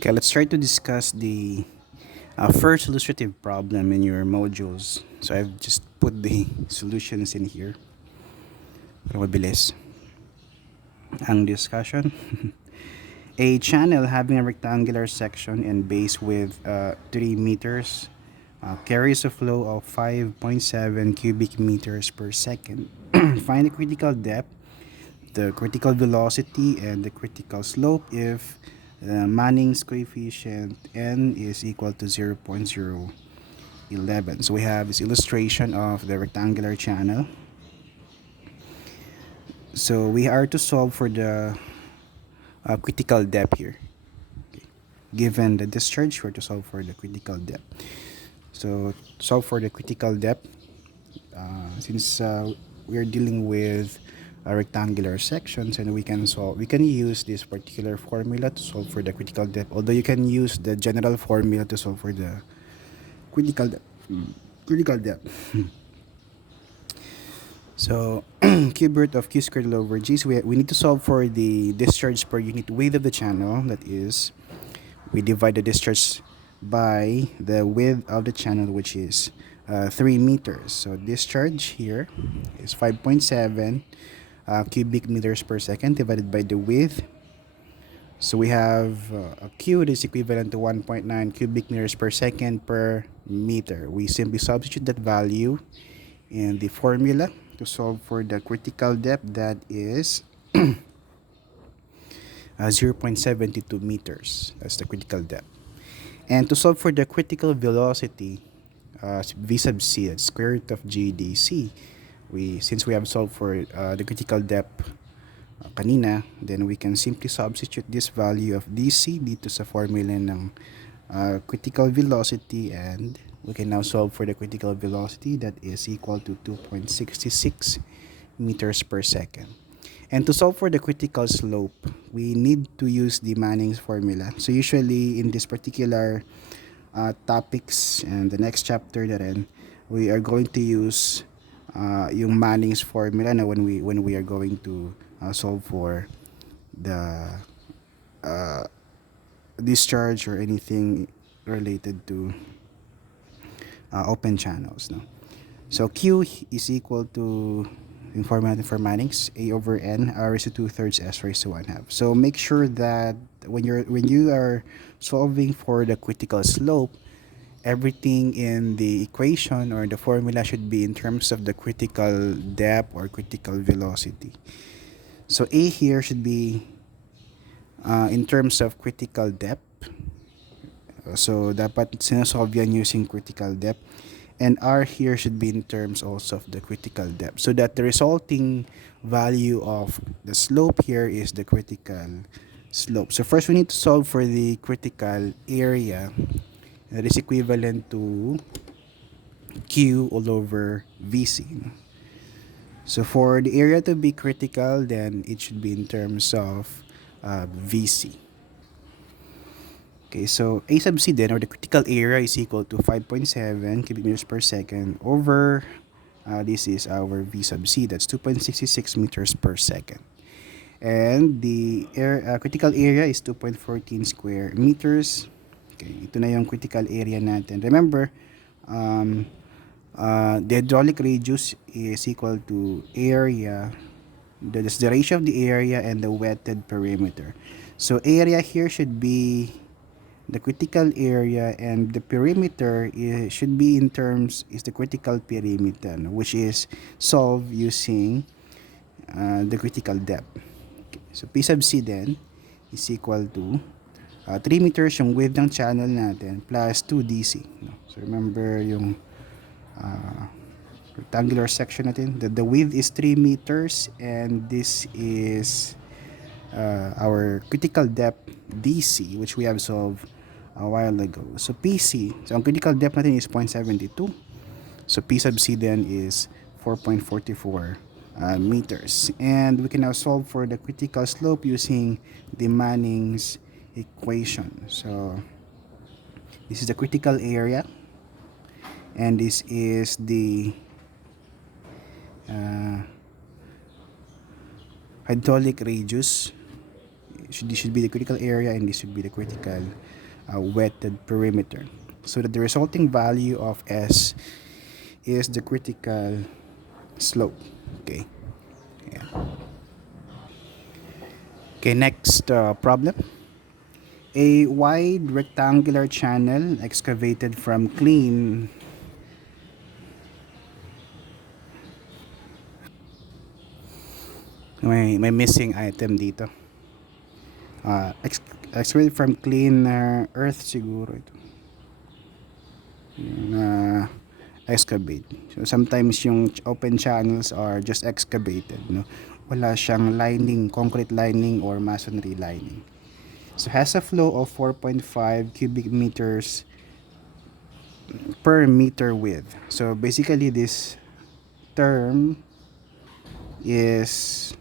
Okay, let's try to discuss the first illustrative problem in your modules. So I've just put the solutions in here para mabilis ang discussion. A channel having a rectangular section and base with 3 meters carries a flow of 5.7 cubic meters per second. Find the critical depth, the critical velocity, and the critical slope if Manning's coefficient n is equal to 0.011. So we have this illustration of the rectangular channel. So we are to solve for the critical depth here. Okay. Given the discharge, we're to solve for the critical depth. So solve for the critical depth, since we are dealing with rectangular sections, and we can use this particular formula to solve for the critical depth, although you can use the general formula to solve for the critical depth. critical depth So cube root of q squared all over g. So we need to solve for the discharge per unit width of the channel. That is, we divide the discharge by the width of the channel, which is 3 meters. So discharge here is 5.7 cubic meters per second divided by the width. So we have a q that is equivalent to 1.9 cubic meters per second per meter. We simply substitute that value in the formula to solve for the critical depth, that is 0.72 meters. That's the critical depth. And to solve for the critical velocity, v sub c, that's square root of g dc, since we have solved for the critical depth kanina, then we can simply substitute this value of dc dito sa formula ng critical velocity, and we can now solve for the critical velocity, that is equal to 2.66 meters per second. And to solve for the critical slope, we need to use the Manning's formula. So usually in this particular topics and the next chapter na rin, we are going to use yung Manning's formula na when we are going to solve for the discharge or anything related to open channels. No? So Q is equal to, in formula for Manning's, A over N R raised to 2/3 S raised to 1/2. So make sure that when you are solving for the critical slope, everything in the equation or the formula should be in terms of the critical depth or critical velocity. So A here should be in terms of critical depth. So dapat sinasolve yan using critical depth. And R here should be in terms also of the critical depth, so that the resulting value of the slope here is the critical slope. So first we need to solve for the critical area, that is equivalent to Q all over VC. So for the area to be critical, then it should be in terms of VC. Okay, so A sub C then, or the critical area, is equal to 5.7 cubic meters per second over, this is our V sub C, that's 2.66 meters per second. And the critical area is 2.14 square meters. Okay, ito na yung critical area natin. Remember, the hydraulic radius is equal to area, that's the ratio of the area and the wetted perimeter. So area here should be the critical area, and the perimeter should be in terms, is the critical perimeter, which is solved using the critical depth. Okay. So P sub C then is equal to 3 meters yung width ng channel natin plus 2 DC. No? So remember yung rectangular section natin, the width is 3 meters, and this is our critical depth DC, which we have solved a while ago. So PC, so ang critical depth natin is 0.72. So P sub C then is 4.44 meters. And we can now solve for the critical slope using the Manning's equation. So this is the critical area, and this is the hydraulic radius. this should be the critical area, and this should be the critical wetted perimeter. So that the resulting value of S is the critical slope. Okay. Yeah. Okay, next problem. A wide rectangular channel excavated from clean. May missing item dito. Excavated from clean earth siguro ito. Uh, excavate. So sometimes yung open channels are just excavated, no? Wala siyang lining, concrete lining or masonry lining. So has a flow of 4.5 cubic meters per meter width. So basically this term is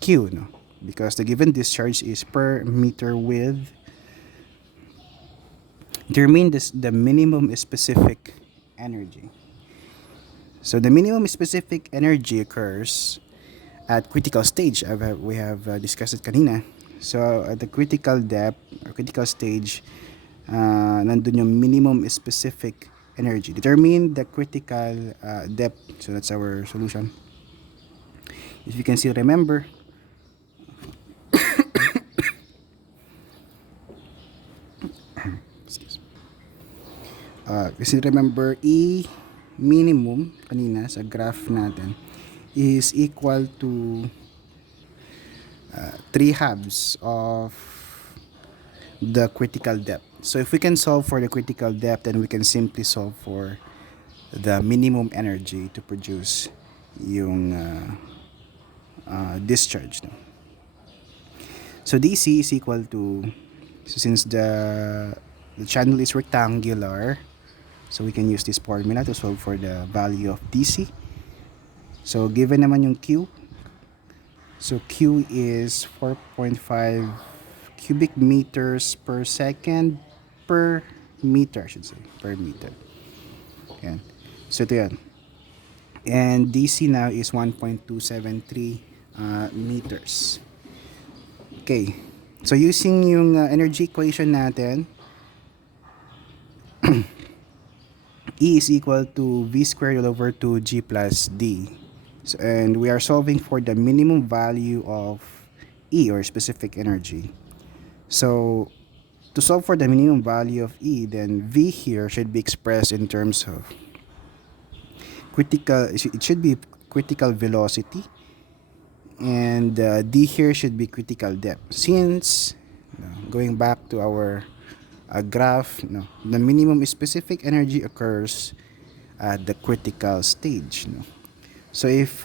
Q, no? Because the given discharge is per meter width. Determine this, the minimum specific energy. So the minimum specific energy occurs at critical stage. We have discussed it kanina. So at the critical depth or critical stage, nandun yung minimum specific energy. Determine the critical depth. So that's our solution. If you can still remember, kasi remember E minimum kanina sa graph natin is equal to 3/2 of the critical depth. So if we can solve for the critical depth, then we can simply solve for the minimum energy to produce yung discharge, no? So DC is equal to, so since the channel is rectangular, so we can use this formula to solve for the value of DC. So given naman yung Q, so Q is 4.5 cubic meters per second per meter, I should say, per meter. Yan. So ito yan. And DC now is 1.273 meters. Okay. So using yung energy equation natin, E is equal to V squared all over 2G plus D. So, and we are solving for the minimum value of E or specific energy. So to solve for the minimum value of E, then V here should be expressed in terms of critical, it should be critical velocity, and D here should be critical depth. Since going back to our graph, the minimum specific energy occurs at the critical stage. So if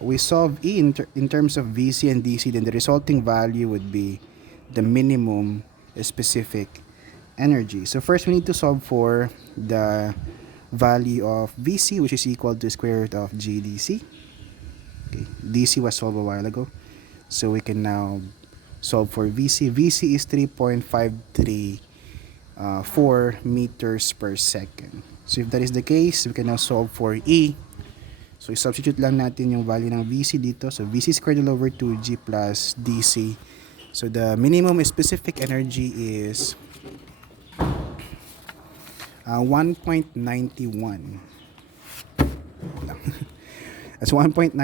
we solve E in terms of VC and DC, then the resulting value would be the minimum specific energy. So first we need to solve for the value of VC, which is equal to square root of GDC. Okay, DC was solved a while ago. So we can now solve for VC. VC is 3.534 meters per second. So if that is the case, we can now solve for E. So substitute lang natin yung value ng VC dito. So VC squared all over 2G plus DC. So the minimum specific energy is 1.91. That's 1.91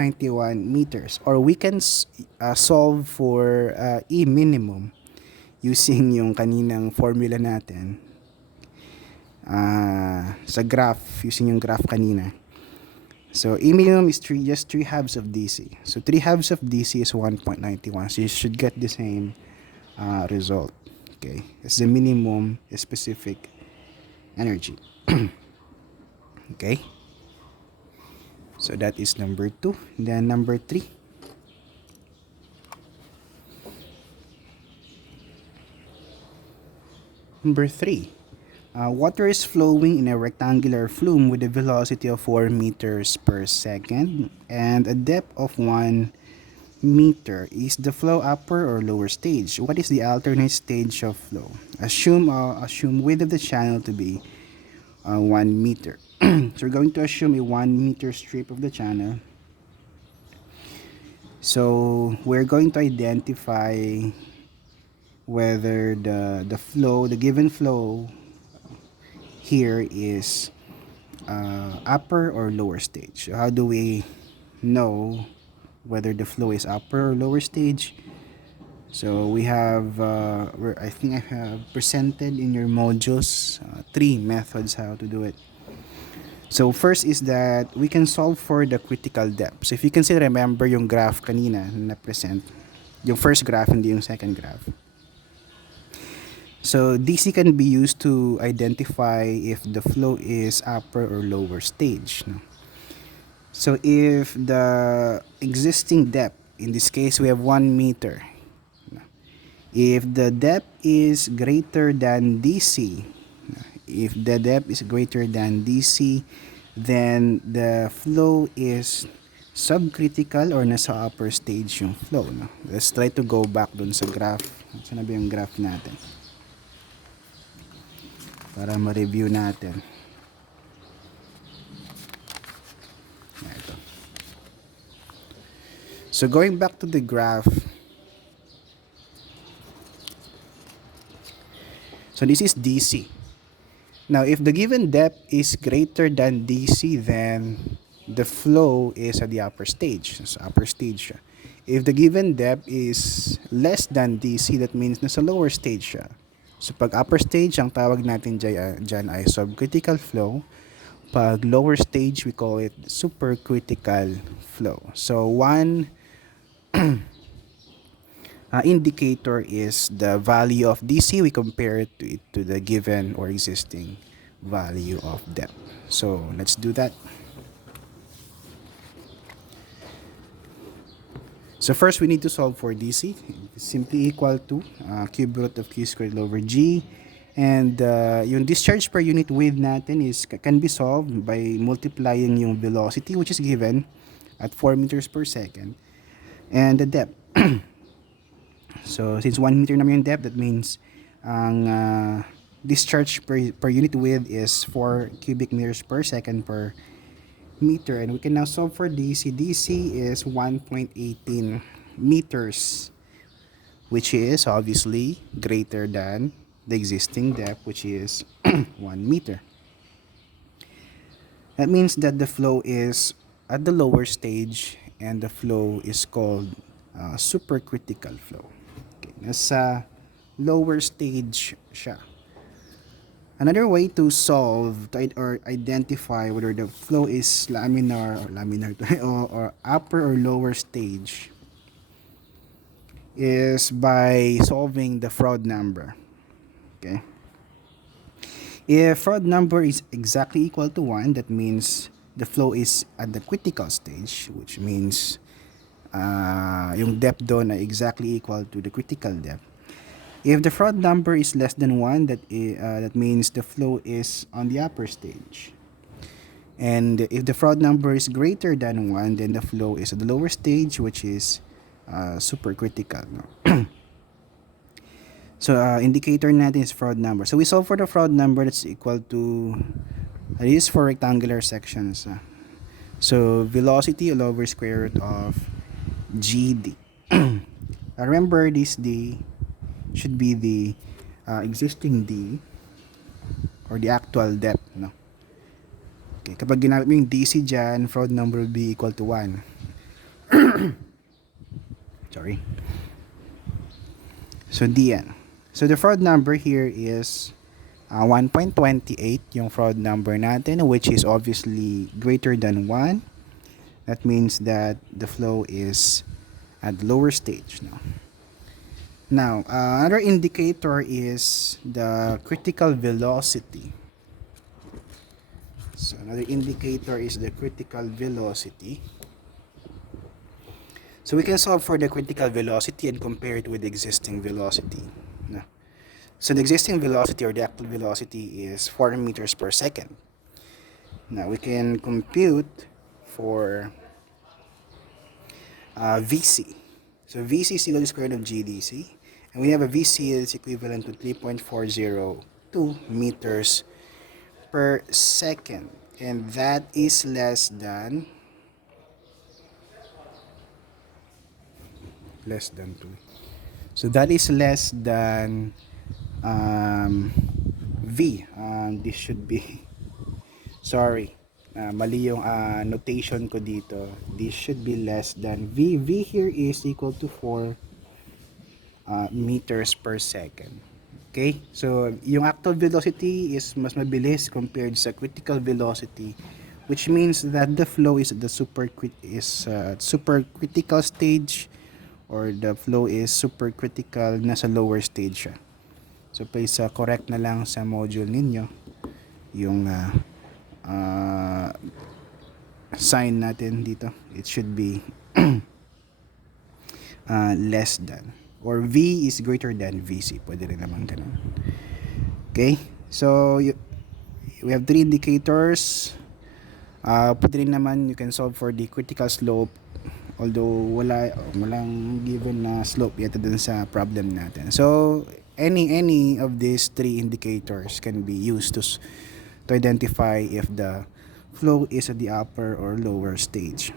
meters. Or we can solve for E minimum using yung kaninang formula natin sa graph, using yung graph kanina. So E minimum is just 3/2 of DC. So 3/2 of DC is 1.91. So you should get the same result. Okay, it's the minimum specific energy. Okay, so that is number 2. Then number 3. Number 3. Water is flowing in a rectangular flume with a velocity of 4 meters per second and a depth of 1 meter. Is the flow upper or lower stage? What is the alternate stage of flow? Assume width of the channel to be 1 meter. So we're going to assume a 1 meter strip of the channel. So we're going to identify whether the given flow here is upper or lower stage. So how do we know whether the flow is upper or lower stage? So we have, I think I have presented in your modules three methods how to do it. So first is that we can solve for the critical depth. So if you can still remember yung graph kanina na present, yung first graph hindi yung second graph. So DC can be used to identify if the flow is upper or lower stage. No? So if the existing depth, in this case we have 1 meter. If the depth is greater than DC, if the depth is greater than DC, then the flow is subcritical or nasa upper stage yung flow. No? Let's try to go back dun sa graph. Saan na ba yung graph natin? Para ma-review natin. Ito. So going back to the graph, so this is DC. Now, if the given depth is greater than DC, then the flow is at the upper stage. So upper stage siya. If the given depth is less than DC, that means nasa lower stage siya. So pag upper stage, ang tawag natin dyan ay subcritical flow. Pag lower stage, we call it supercritical flow. So one indicator is the value of DC. We compare it to the given or existing value of depth. So let's do that. So first, we need to solve for DC. It's simply equal to cube root of q squared over g. And yung discharge per unit width natin can be solved by multiplying yung velocity, which is given at 4 meters per second, and the depth. So since 1 meter naman yung depth, that means ang discharge per unit width is 4 cubic meters per second per meter, and we can now solve for DC. DC is 1.18 meters, which is obviously greater than the existing depth, which is 1 meter. That means that the flow is at the lower stage, and the flow is called supercritical flow. Okay, nasa lower stage siya. Another way to solve or identify whether the flow is laminar or upper or lower stage is by solving the Froude number. Okay. If Froude number is exactly equal to 1, that means the flow is at the critical stage, which means yung depth doon ay exactly equal to the critical depth. If the Froude number is less than 1, that means the flow is on the upper stage. And if the Froude number is greater than 1, then the flow is at the lower stage, which is supercritical. No? So indicator natin is Froude number. So we solve for the Froude number that's equal to, this is for rectangular sections. So velocity all over square root of GD. Remember, this D should be the existing D or the actual depth, no? Okay, kapag ginamit mo yung DC dyan, Froude number will be equal to 1. Sorry. So D yan. So the Froude number here is 1.28 yung Froude number natin, which is obviously greater than 1. That means that the flow is at the lower stage, no? Now, another indicator is the critical velocity. So another indicator is the critical velocity. So we can solve for the critical velocity and compare it with the existing velocity. No? So the existing velocity or the actual velocity is 4 meters per second. Now we can compute for VC. So VC is equal to square root of GDC. And we have a VC is equivalent to 3.402 meters per second. And that is less than 2. So that is less than V. This should be, sorry, mali yung notation ko dito. This should be less than V. V here is equal to 4 meters per second. Okay? So, yung actual velocity is mas mabilis compared sa critical velocity, which means that the flow is the supercritical stage, or the flow is supercritical, nasa lower stage siya. So, please correct na lang sa module ninyo yung uh, sign natin dito. It should be less than, or V is greater than VC. Pwede rin naman ganun. Okay? So, we have three indicators. Pwede rin naman, you can solve for the critical slope, although walang given na slope yata dun sa problem natin. So, any of these three indicators can be used to identify if the flow is at the upper or lower stage.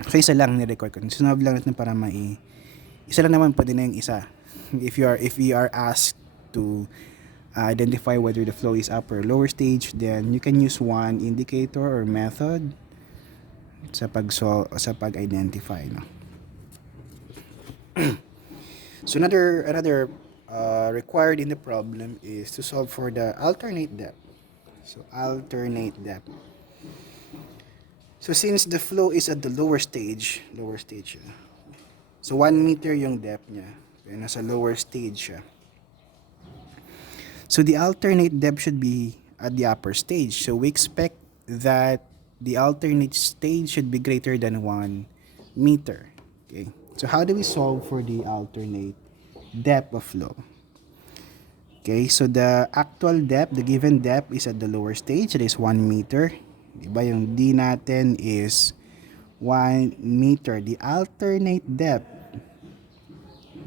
Okay, isa lang ni-record ko. Sunod lang natin para isa lang naman, pwede na yung isa. If you are asked to identify whether the flow is upper or lower stage, then you can use one indicator or method sa pag-identify, no? So another required in the problem is to solve for the alternate depth. So alternate depth. So since the flow is at the lower stage, so 1 meter yung depth niya, kaya nasa lower stage siya. So the alternate depth should be at the upper stage. So we expect that the alternate stage should be greater than 1 meter. Okay. So how do we solve for the alternate depth of flow? Okay, so the actual depth, the given depth is at the lower stage, it is 1 meter. Diba, yung D natin is 1 meter. The alternate depth,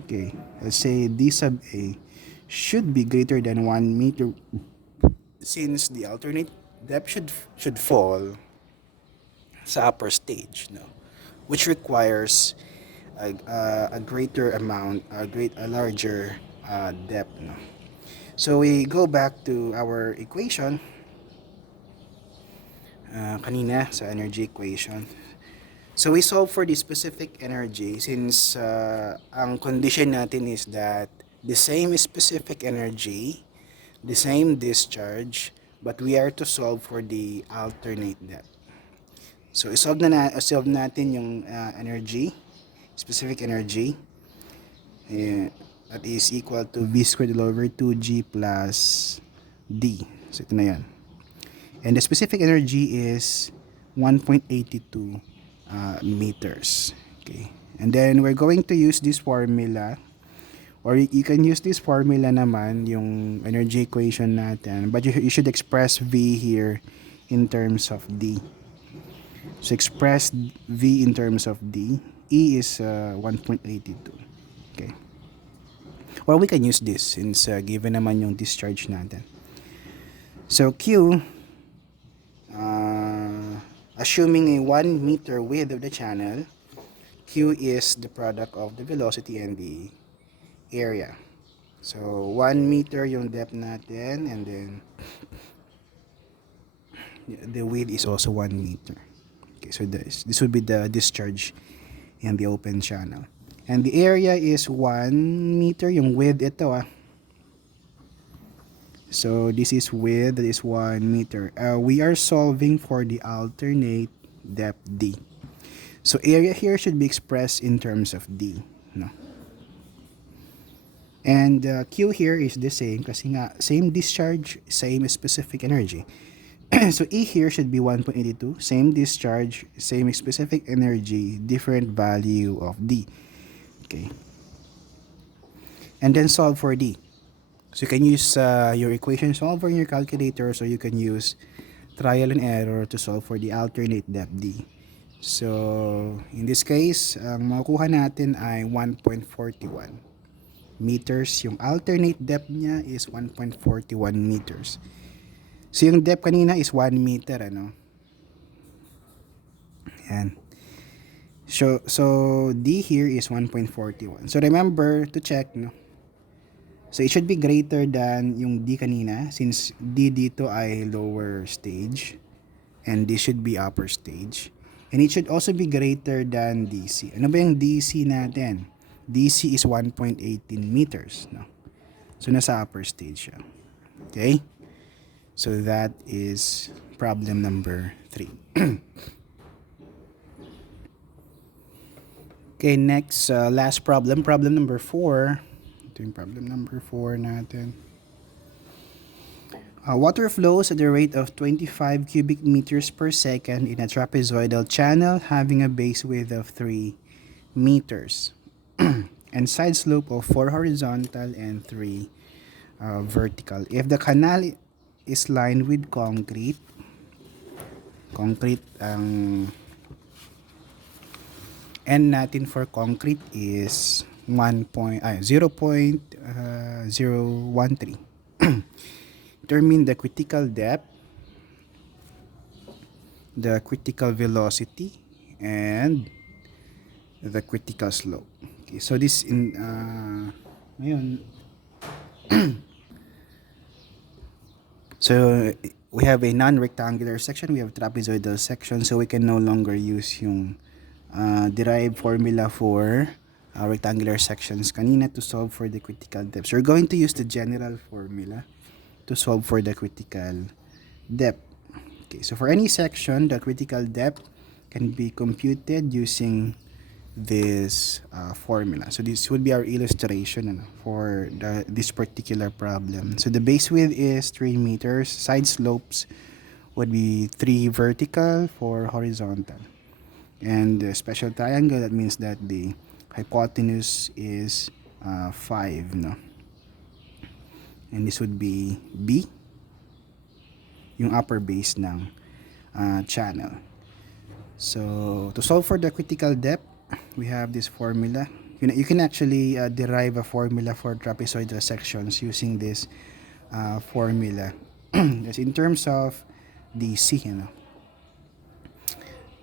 okay, let's say D sub A should be greater than 1 meter, since the alternate depth should fall sa upper stage, no? Which requires a greater amount, a larger depth, no? So we go back to our equation kanina sa energy equation. So we solve for the specific energy, since ang condition natin is that the same specific energy, the same discharge, but we are to solve for the alternate depth. So solve natin yung energy, specific energy, that is equal to V squared all over 2G plus D. So ito na yan. And the specific energy is 1.82 meters. Okay. And then we're going to use this formula, or you can use this formula naman, yung energy equation natin, but you should express V here in terms of D. So express V in terms of D. E is 1.82. Okay. Or we can use this since given naman yung discharge natin. So Q, assuming a 1 meter width of the channel, Q is the product of the velocity and the area. So 1 meter yung depth natin, and then the width is also 1 meter. Okay, so this would be the discharge in the open channel. And the area is 1 meter, yung width ito So this is width, that is 1 meter. We are solving for the alternate depth D. So area here should be expressed in terms of D, no? And Q here is the same kasi nga same discharge, same specific energy. So E here should be 1.82, same discharge, same specific energy, different value of D. Okay. And then solve for D. So you can use your equation solver in your calculator, so you can use trial and error to solve for the alternate depth D. So in this case, ang makukuha natin ay 1.41 meters. Yung alternate depth niya is 1.41 meters. So yung depth kanina is 1 meter, ano? Yan. So D here is 1.41. So remember to check, no? So it should be greater than yung D kanina since D dito ay lower stage and this should be upper stage. And it should also be greater than DC. Ano ba yung DC natin? DC is 1.18 meters, no? So nasa upper stage siya. Okay? So that is problem number 3. Okay, next, last problem. Problem number 4. Ito yung problem number 4 natin. Water flows at the rate of 25 cubic meters per second in a trapezoidal channel having a base width of 3 meters and side slope of 4 horizontal and 3 vertical. If the canal is lined with concrete ang N natin for concrete is 0.013. Determine the critical depth, the critical velocity, and the critical slope. Okay, so this in ngayon. So we have a non-rectangular section, we have trapezoidal section, so we can no longer use yung derived formula for rectangular sections kanina to solve for the critical depth. So we're going to use the general formula to solve for the critical depth. Okay, so for any section, the critical depth can be computed using this formula. So this would be our illustration for this particular problem. So the base width is 3 meters, side slopes would be 3 vertical, 4 horizontal. And the special triangle, that means that the hypotenuse is 5, no? And this would be B, yung upper base ng channel. So to solve for the critical depth, we have this formula. You can actually derive a formula for trapezoidal sections using this formula. That's in terms of DC, you know.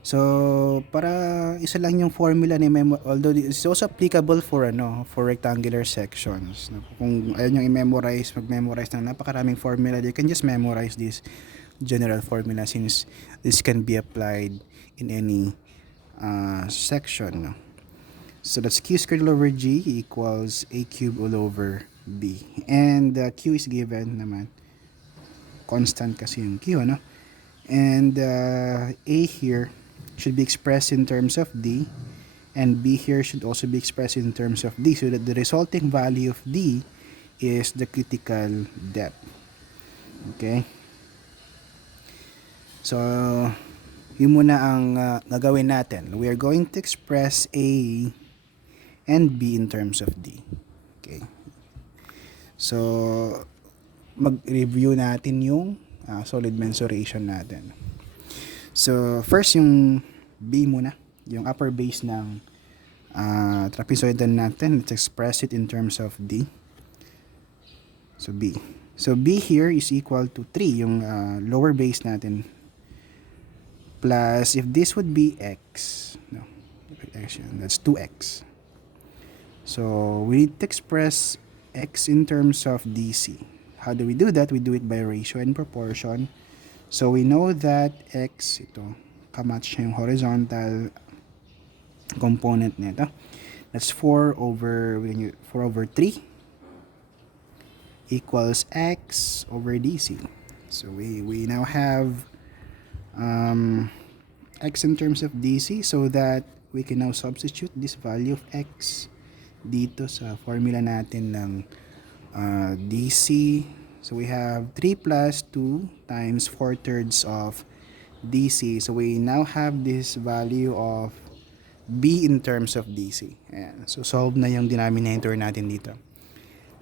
So para isa lang yung formula ni although it's also applicable for for rectangular sections. Kung ayun yung i-memorize, mag-memorize ng napakaraming formula, you can just memorize this general formula since this can be applied in any section, no? So that's q squared all over g equals a cube all over b. And q is given naman. Constant kasi yung q, ano? And a here should be expressed in terms of d, and b here should also be expressed in terms of d, so that the resulting value of d is the critical depth. Okay? So, yun muna ang gagawin natin. We are going to express A and B in terms of D. Okay. So, mag-review natin yung solid mensuration natin. So, first yung B muna. Yung upper base ng trapezoidal natin. Let's express it in terms of D. So, B. So, B here is equal to 3. Yung lower base natin. Plus, if this would be x, no, that's 2x. So, we need to express x in terms of DC. How do we do that? We do it by ratio and proportion. So, we know that x, ito, kamatch yung horizontal component nito. That's 4 over 3 equals x over DC. So, we now have x in terms of DC, so that we can now substitute this value of x dito sa formula natin ng DC. So we have 3 plus 2 times 4/3 of DC. So we now have this value of B in terms of DC. Ayan. So solve na yung denominator natin dito.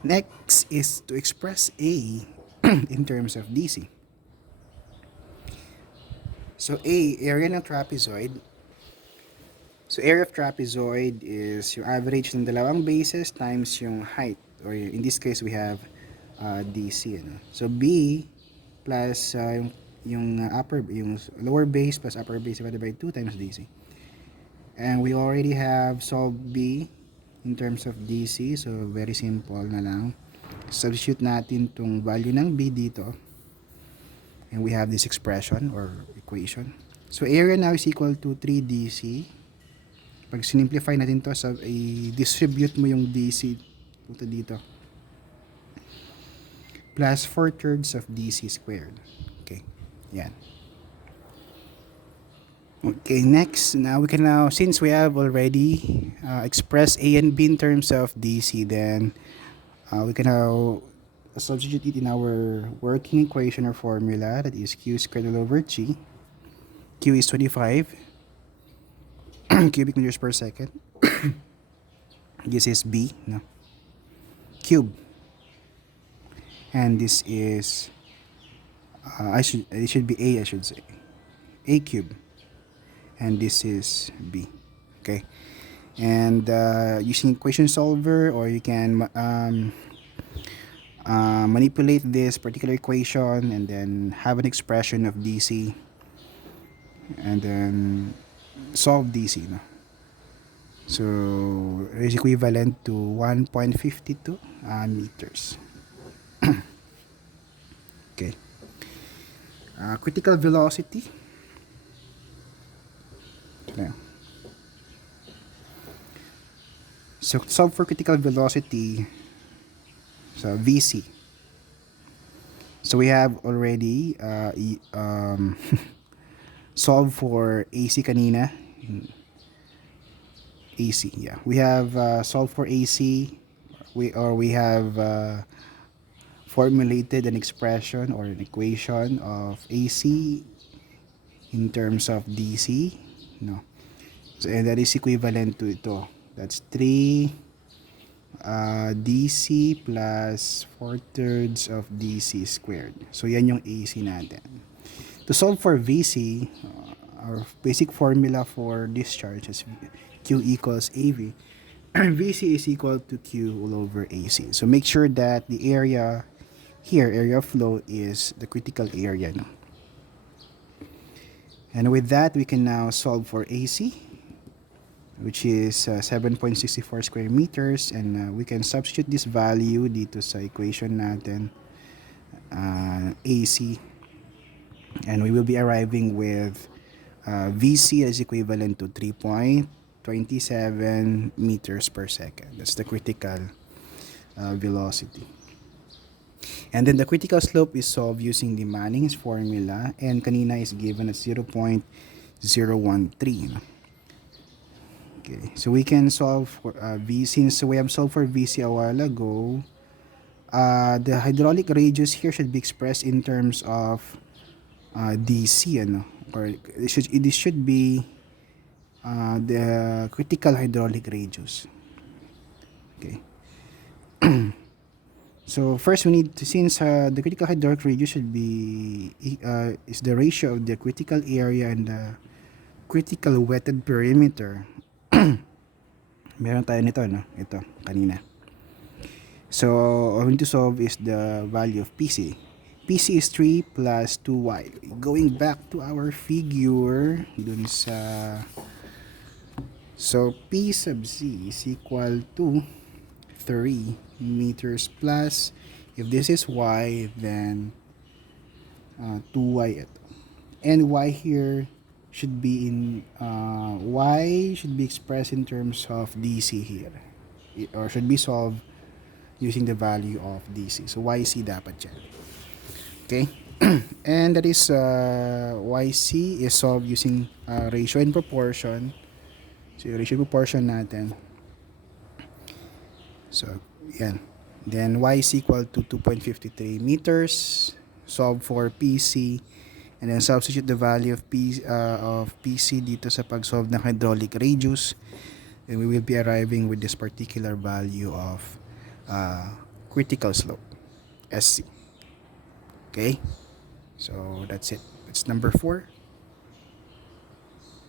Next is to express A in terms of DC. So A, area ng trapezoid. So area of trapezoid is yung average ng dalawang bases times yung height. Or in this case, we have DC. Ano? So B plus yung lower base plus upper base divided by 2 times DC. And we already have solved B in terms of DC. So, very simple na lang. Substitute natin tong value ng B dito. And we have this expression or equation. So, area now is equal to 3DC. Pag simplify natin to, i-distribute mo yung DC dito. Plus 4/3 of DC squared. Okay. Yan. Okay, next, now we can since we have already expressed A and B in terms of DC, then we can now substitute it in our working equation or formula, that is Q squared all over G. Q is 25 cubic meters per second. This is B, no? Cube. And this is, it should be A, I should say. A cube. And this is B. Okay. And using equation solver, or you can manipulate this particular equation and then have an expression of DC and then solve DC. No? So it is equivalent to 1.52 meters. Okay. Critical velocity. So solve for critical velocity, so VC. So we have already solved for AC kanina. AC, yeah. We have solved for AC. We have formulated an expression or an equation of AC in terms of DC, no. So, and that is equivalent to ito. That's 3 DC plus 4/3 of DC squared. So yan yung AC natin. To solve for VC, our basic formula for discharge is Q equals AV. VC is equal to Q all over AC. So make sure that the area here, area of flow, is the critical area. No? And with that, we can now solve for AC, which is 7.64 square meters, and we can substitute this value dito sa equation natin, AC, and we will be arriving with VC is equivalent to 3.27 meters per second. That's the critical velocity. And then the critical slope is solved using the Manning's formula, and kanina is given at 0.013. Okay, so we can solve for V. Since we have solved for VC a while ago, the hydraulic radius here should be expressed in terms of DC, ano? Or it should be the critical hydraulic radius. Okay. So first we need to, since the critical hydraulic radius should be is the ratio of the critical area and the critical wetted perimeter. Meron tayo nito, no? Ito, kanina. So, all we need to solve is the value of PC. PC is 3 plus 2y. Going back to our figure, dun sa... So, P sub Z is equal to 3 meters plus, if this is y, then 2y ito. And y here should be in y should be expressed in terms of DC here, or should be solved using the value of DC. So YC dapat yan. Okay. And that is YC is solved using ratio and proportion. So ratio and proportion natin. So yan. Then y is equal to 2.53 meters. Solve for PC. And then substitute the value of PC dito sa pag-solve ng hydraulic radius. And we will be arriving with this particular value of critical slope, SC. Okay? So that's it. That's number 4.